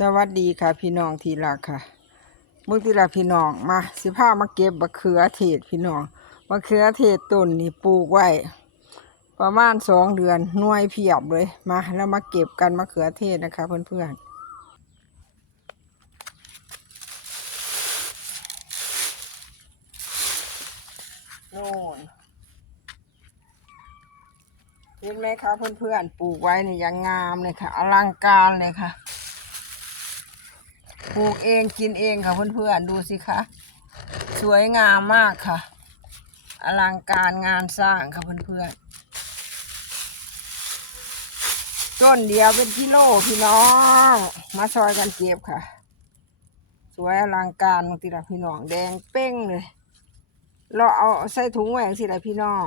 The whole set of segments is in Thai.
สวัสดีค่ะพี่น้องทีละค่ะมื่อทีละพี่น้องมาสิพามาเก็บมะเขือเทศพี่น้องมะเขือเทศต้นนี่ปลูกไว้ ประมาณสองเดือนหน่วยเพียบเลยมาแล้วมาเก็บกันมะเขือเทศนะคะ เพื่อนๆโน่นเห็นไหมคะเพื่อนๆปลูกไว้นี่ยังงามเลยค่ะ อลังการเลยค่ะ ปลูกเองกินเองค่ะเพื่อนๆดูสิคะสวยงามมากค่ะ อลังการงานสร้างค่ะเพื่อนๆต้นเดียวเป็นกิโลพี่น้อง มาซอยกันเก็บค่ะ สวยอลังการบางทีละพี่น้องแดงเป้งเลยเราเอาใส่ถุงแหวงสิละพี่น้อง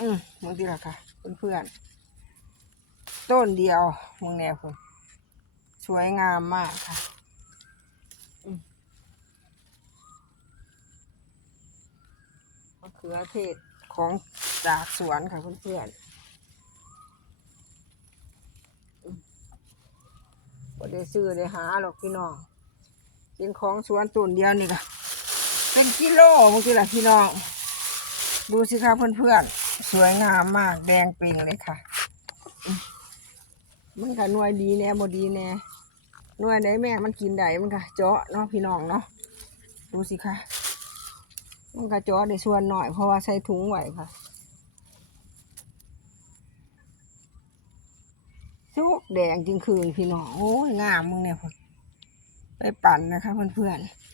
อืมบางทีละค่ะเพื่อนๆต้นเดียวมึงแนวคุณ สวยงามมากค่ะอืมมะเขือเทศของจากสวนค่ะเพื่อนๆอืมบ่ได้ซื้อได้หาหรอกพี่น้องเป็นของสวนต้นเดียวนี่ค่ะเป็นกิโลบางทีละพี่น้อง ดูสิคะเพื่อนๆ สวยงามมากแดงปิงเลยค่ะ มันก็หน่วยดีแน่บดีแน่ หน่วยได้แม่มันกินได้มันค่ะเจาะเนาะพี่น้องเนาะดูสิค่ะ มันก็เจาะได้ส่วนหน่อยเพราะว่าใส่ถุงไหวค่ะสุกแดงจริงคืนพี่น้องโอ้ยงามมึงเนี่ยพุ่นไปปั่นนะคะเพื่อนๆ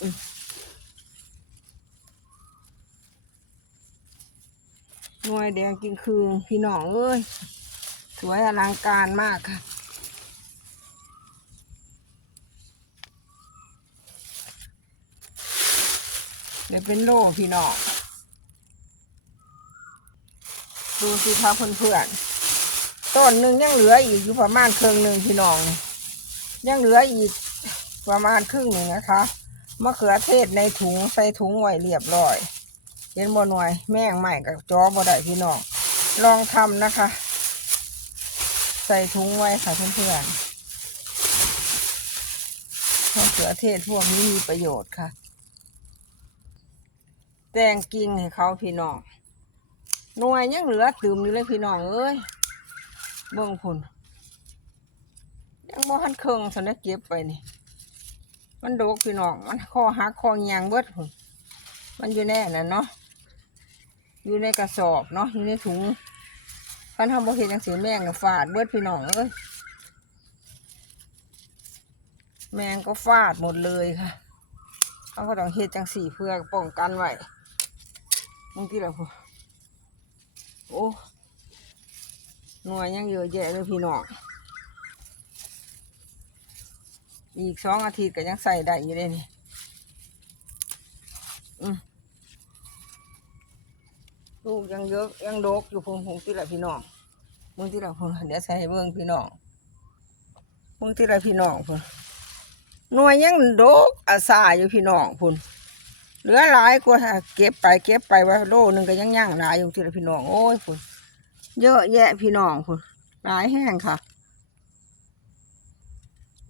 หน่วยแดงจริงคืนพี่น้องเอ้ย สวยอลังการมากค่ะ เดี๋ยวเป็นโลพี่น้อง ดูสิคะเพื่อนๆ ต้นหนึ่งยังเหลืออีกอยู่ประมาณครึ่งหนึ่งพี่น้อง ยังเหลืออีกประมาณครึ่งหนึ่งนะคะ มะเขือเทศในถุงใส่ถุงไว้เรียบร้อยเห็นบ่หน่วยแม่งใหม่กับจอบ่ได้พี่น้องลองทำนะคะ ใส่ถุงไว้ค่ะเพื่อนๆมะเขือเทศพวกนี้มีประโยชน์ค่ะ แตงกิ่งให้เขาพี่น้องหน่วยยังเหลือตื่มอยู่เลยพี่น้องเอ้ยเบิ่งพุ่นยังบ่ทันเคิงสันได้เก็บไปนี่ มันโดกพี่น้อง มันคอหักคอเงียงเบิดมันอยู่แน่น่ะเนาะ อยู่ในกระสอบเนาะ อยู่ในถุงคันทำบ่เห็นจังสีแมงก็ฟาดเบิดพี่น้องเอ้ย แมงก็ฟาดหมดเลยค่ะเขาก็ต้องเฮ็ดจังสีเพื่อป้องกันไว้บางทีละพวกโอ้ หน่วยยังเยอะแยะเลยพี่น้อง อีกสองอาทิตย์ก็ยังใส่ได้อยู่เลยนี่อืมลูกยังเยอะยังโดกอยู่พงพงที่ละพี่น้องมึงที่ละพงเดี๋ยวใส่ให้เบิ่งพี่น้องมึงที่ละพี่น้องพุ่นหน่วยยังโดกอาสาอยู่พี่น้องพุ่นเหลือหลายกว่าเก็บไปเก็บไปว่าโลหนึ่งก็ยังย่างหลายอยู่ที่ละพี่น้องโอ้ยพุ่นเยอะแยะพี่น้องพุ่นหลายแห้งค่ะ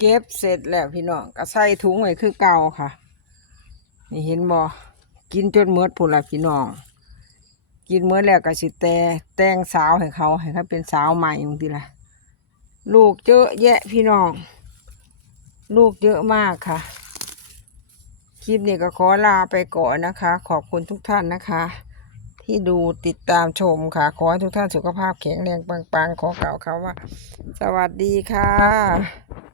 เก็บเสร็จแล้วพี่น้องก็ใส่ถุงไว้คือเก่าค่ะ นี่เห็นบ่กินจนเมือดพุ่นละพี่น้อง กินเมื่อแล้วก็สิแต่แต่งสาวให้เขาให้เขาเป็นสาวใหม่บางทีละลูกเยอะแยะพี่น้อง ลูกเยอะมากค่ะ คลิปนี้ก็ขอลาไปก่อนนะคะ ขอบคุณทุกท่านนะคะ ที่ดูติดตามชมค่ะ ขอให้ทุกท่านสุขภาพแข็งแรงปังๆ ขอกล่าวคำว่า สวัสดีค่ะ